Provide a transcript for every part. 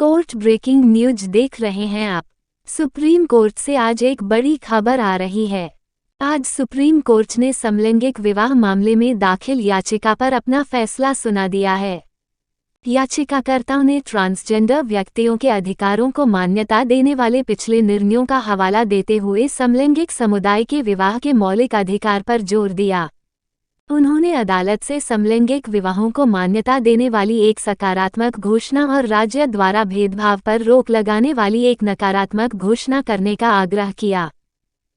Court breaking news देख रहे हैं आप। सुप्रीम कोर्ट से आज एक बड़ी खबर आ रही है। आज सुप्रीम कोर्ट ने समलैंगिक विवाह मामले में दाखिल याचिका पर अपना फैसला सुना दिया है। याचिकाकर्ताओं ने ट्रांसजेंडर व्यक्तियों के अधिकारों को मान्यता देने वाले पिछले निर्णयों का हवाला देते हुए समलैंगिक समुदाय के विवाह के मौलिक अधिकार पर जोर दिया। उन्होंने अदालत से समलैंगिक विवाहों को मान्यता देने वाली एक सकारात्मक घोषणा और राज्य द्वारा भेदभाव पर रोक लगाने वाली एक नकारात्मक घोषणा करने का आग्रह किया।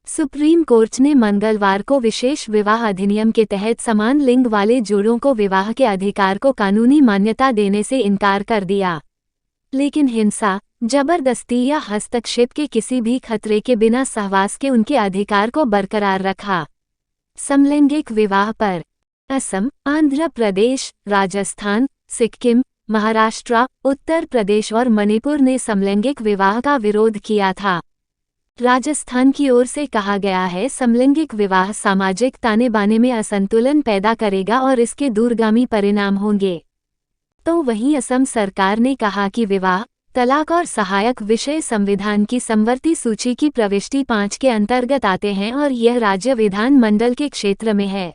सुप्रीम कोर्ट ने मंगलवार को विशेष विवाह अधिनियम के तहत समान लिंग वाले जोड़ों को विवाह के अधिकार को कानूनी मान्यता देने से इनकार कर दिया, लेकिन हिंसा, जबरदस्ती या हस्तक्षेप के किसी भी खतरे के बिना सहवास के उनके अधिकार को बरकरार रखा। समलैंगिक विवाह पर असम, आंध्र प्रदेश, राजस्थान, सिक्किम, महाराष्ट्र, उत्तर प्रदेश और मणिपुर ने समलैंगिक विवाह का विरोध किया था। राजस्थान की ओर से कहा गया है समलैंगिक विवाह सामाजिक ताने बाने में असंतुलन पैदा करेगा और इसके दूरगामी परिणाम होंगे। तो वहीं असम सरकार ने कहा कि विवाह, तलाक और सहायक विषय संविधान की समवर्ती सूची की प्रविष्टि 5 के अंतर्गत आते हैं और यह राज्य विधान मंडल के क्षेत्र में है।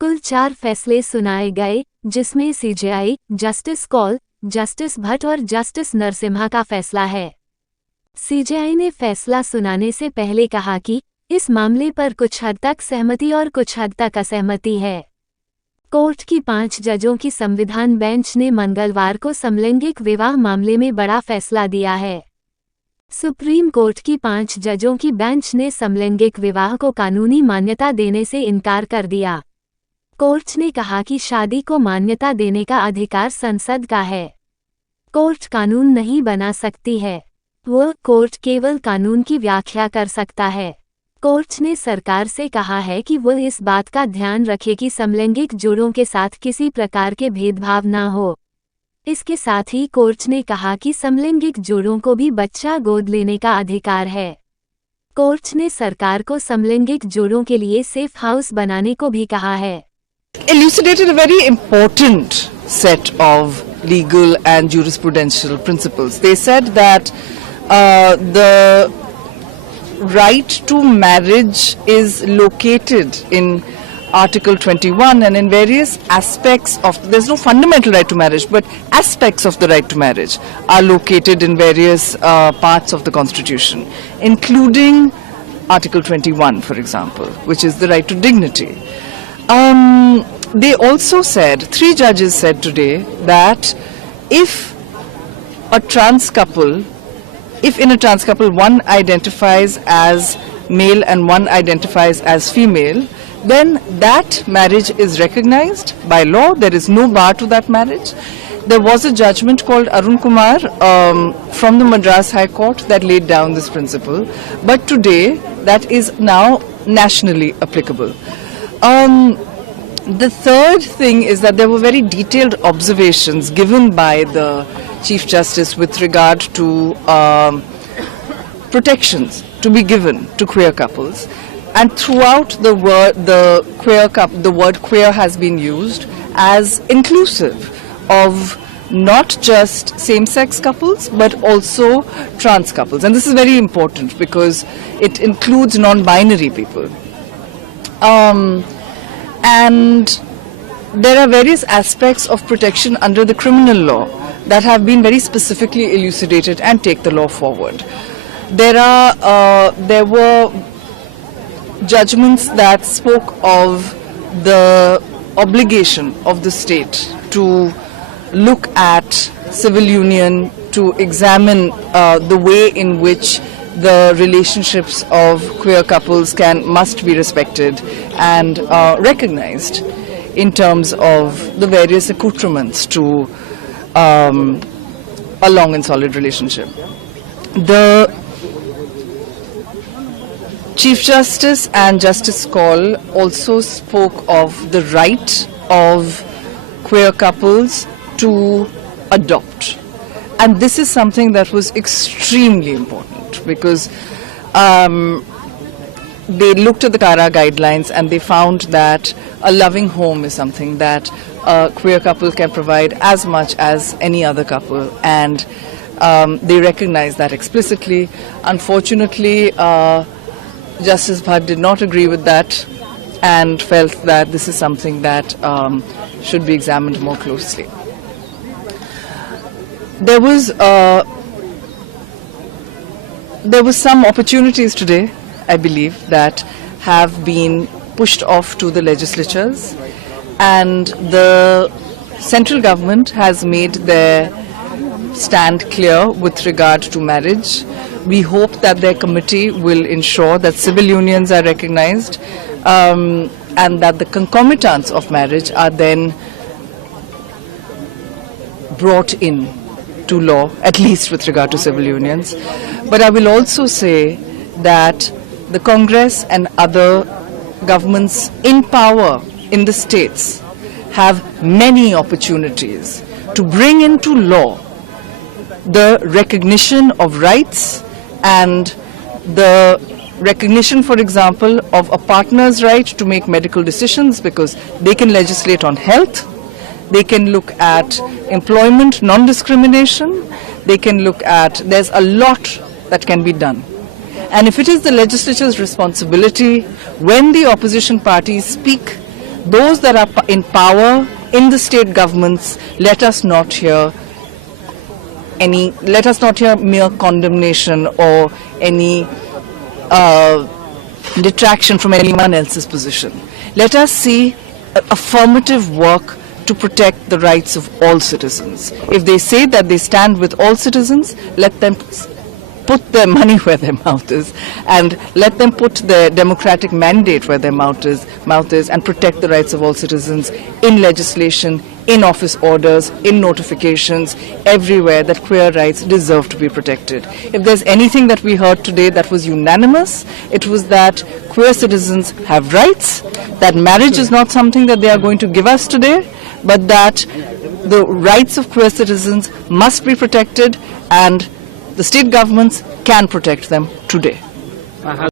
कुल 4 फैसले सुनाए गए, जिसमें CJI, justice Kaul, justice Bhatt और जस्टिस नरसिम्हा का फैसला है। सीजेआई ने फैसला सुनाने से पहले कहा कि इस मामले पर कुछ हद तक सहमति और कुछ हद तक असहमति है। कोर्ट की 5 जजों की संविधान बेंच ने मंगलवार को समलैंगिक विवाह मामले में बड़ा फैसला दिया है। सुप्रीम कोर्ट की 5 जजों की बेंच ने समलैंगिक विवाह को कानूनी मान्यता देने से इनकार कर दिया। कोर्ट ने कहा कि शादी को मान्यता देने का अधिकार संसद का है। कोर्ट कानून नहीं बना सकती है, वह कोर्ट केवल कानून की व्याख्या कर सकता है। कोर्ट ने सरकार से कहा है कि वह इस बात का ध्यान रखे कि समलैंगिक जोड़ों के साथ किसी प्रकार के भेदभाव न हो। इसके साथ ही कोर्ट ने कहा कि समलैंगिक जोड़ों को भी बच्चा गोद लेने का अधिकार है। कोर्ट ने सरकार को समलैंगिक जोड़ों के लिए सेफ हाउस बनाने को भी कहा है। Elucidated a very important set of legal and jurisprudential principles. They said that the right to marriage is located in Article 21 and in various aspects of, there's no fundamental right to marriage, but aspects of the right to marriage are located in various parts of the Constitution, including Article 21, for example, which is the right to dignity. They also said, 3 judges said today, that if in a trans couple one identifies as male and one identifies as female, then that marriage is recognized by law. There is no bar to that marriage. There was a judgment called Arun Kumar from the Madras High Court that laid down this principle, but today that is now nationally applicable. The third thing is that there were very detailed observations given by the Chief Justice with regard to protections to be given to queer couples, and throughout the word queer has been used as inclusive of not just same-sex couples but also trans couples, and this is very important because it includes non-binary people. And there are various aspects of protection under the criminal law that have been very specifically elucidated and take the law forward. There were judgments that spoke of the obligation of the state to look at civil union, to examine the way in which the relationships of queer couples must be respected and recognized in terms of the various accoutrements to a long and solid relationship. The Chief Justice and Justice Kaul also spoke of the right of queer couples to adopt, and this is something that was extremely important because they looked at the CARA guidelines and they found that a loving home is something that a queer couple can provide as much as any other couple, and They recognize that explicitly. Unfortunately, Justice Bhatt did not agree with that and felt that this is something that should be examined more closely. There was some opportunities today, I believe, that have been pushed off to the legislatures, and the central government has made their stand clear with regard to marriage. We hope that their committee will ensure that civil unions are recognized and that the concomitants of marriage are then brought in to law, at least with regard to civil unions. But I will also say that the Congress and other governments in power in the states have many opportunities to bring into law the recognition of rights and the recognition, for example, of a partner's right to make medical decisions, because they can legislate on health, they can look at employment non-discrimination, they can look at, there's a lot that can be done. And if it is the legislature's responsibility, when the opposition parties speak, those that are in power in the state governments, let us not hear mere condemnation or any detraction from anyone else's position. Let us see affirmative work to protect the rights of all citizens. If they say that they stand with all citizens, let them put their money where their mouth is, and let them put their democratic mandate where their mouth is, and protect the rights of all citizens in legislation, in office orders, in notifications, everywhere that queer rights deserve to be protected. If there's anything that we heard today that was unanimous, it was that queer citizens have rights, that marriage is not something that they are going to give us today, but that the rights of queer citizens must be protected, and the state governments can protect them today.